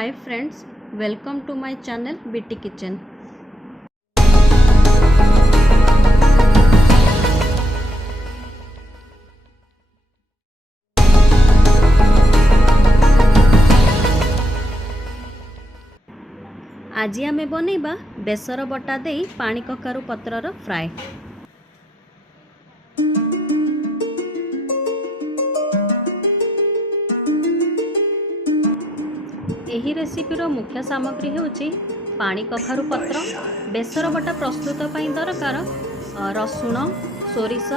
Hi friends, welcome to my channel Biti Kitchen. आज आमे बनैबा बेसर बटा देई पानी कखारु पत्रर फ्राए। एही रेसिपीर मुख्य सामग्री हेउची पानी कखारु पत्र, बेसर बटा प्रस्तुत पई दरकार रसुण, सोरिष,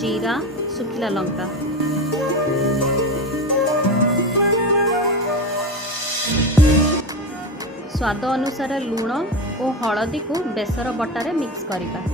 जीरा, सुखिला लंका। स्वाद अनुसार लूण और हलदी को बेसर बटारे मिक्स करिबा।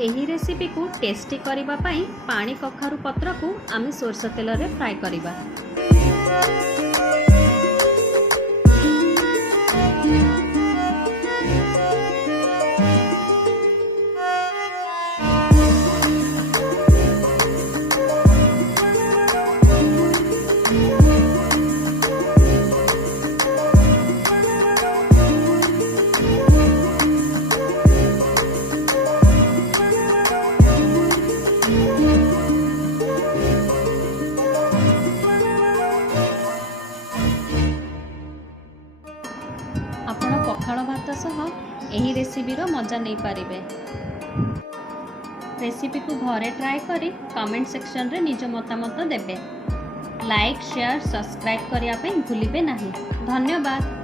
एही रेसिपी को टेस्टी करिबा पई पानी कखारु पत्र को आमे सोरष तेल रे फ्राई करिबा। आपण पखाल भात सह एही रेसिपीर मजा नहीं पारिबे। रेसिपी को घरे ट्राई करी कमेंट सेक्शन रे निज मतामत देबे। लाइक शेयर सब्सक्राइब करिया पे भूलिबे नहीं। धन्यवाद।